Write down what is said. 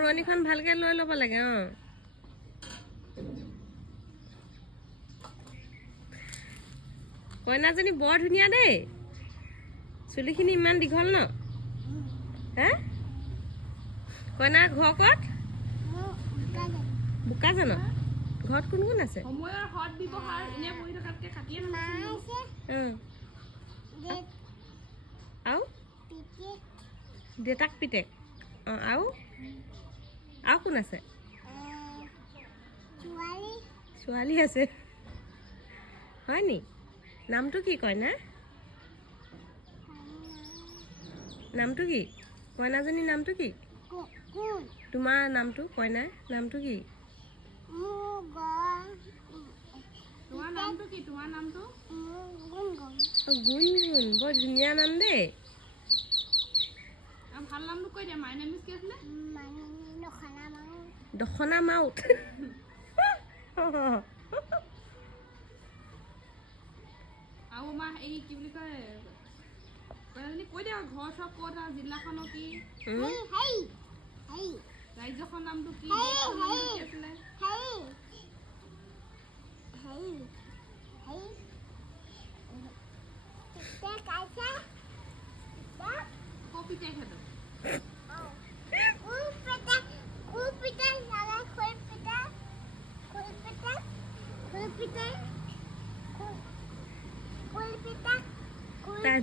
ৰোৱনীখন ভালকে লৈ ল'ব লাগে কইনাজনী বৰ ধুনীয়া দেই চুলিখিনি ইমান দীঘল ন হে কইনাৰ ঘৰ ক'ত বোকাজানো ঘৰত কোন কোন আছে সময়ৰ সৎ ব্যৱহাৰ এনে বহি থকাতকে কাটিয়ে আৰু দেউতাক পিতেক আৰু কোন আছে ছোৱালী আছে হয় নি নামটো কি কইনা নামটো কি কইনাজনীৰ নামটো কি তোমাৰ নামটো কইনাৰ নামটো কি তোমাৰ নামটো কি তোমাৰ নামটো গুণগুণ বৰ ধুনীয়া নাম দেই ভাল নামটো কৈ দিয়া মাই নেম ইজ কি আছিলে দখনা মাউত আৰু আমাৰ এই কি বুলি কয় কইনাজনী কৈ দিয়া ঘৰ চব ক'ত আৰু জিলাখনৰ কি ৰাজ্যখনৰ নামটো কি আছিলে পিতাই খালো তাই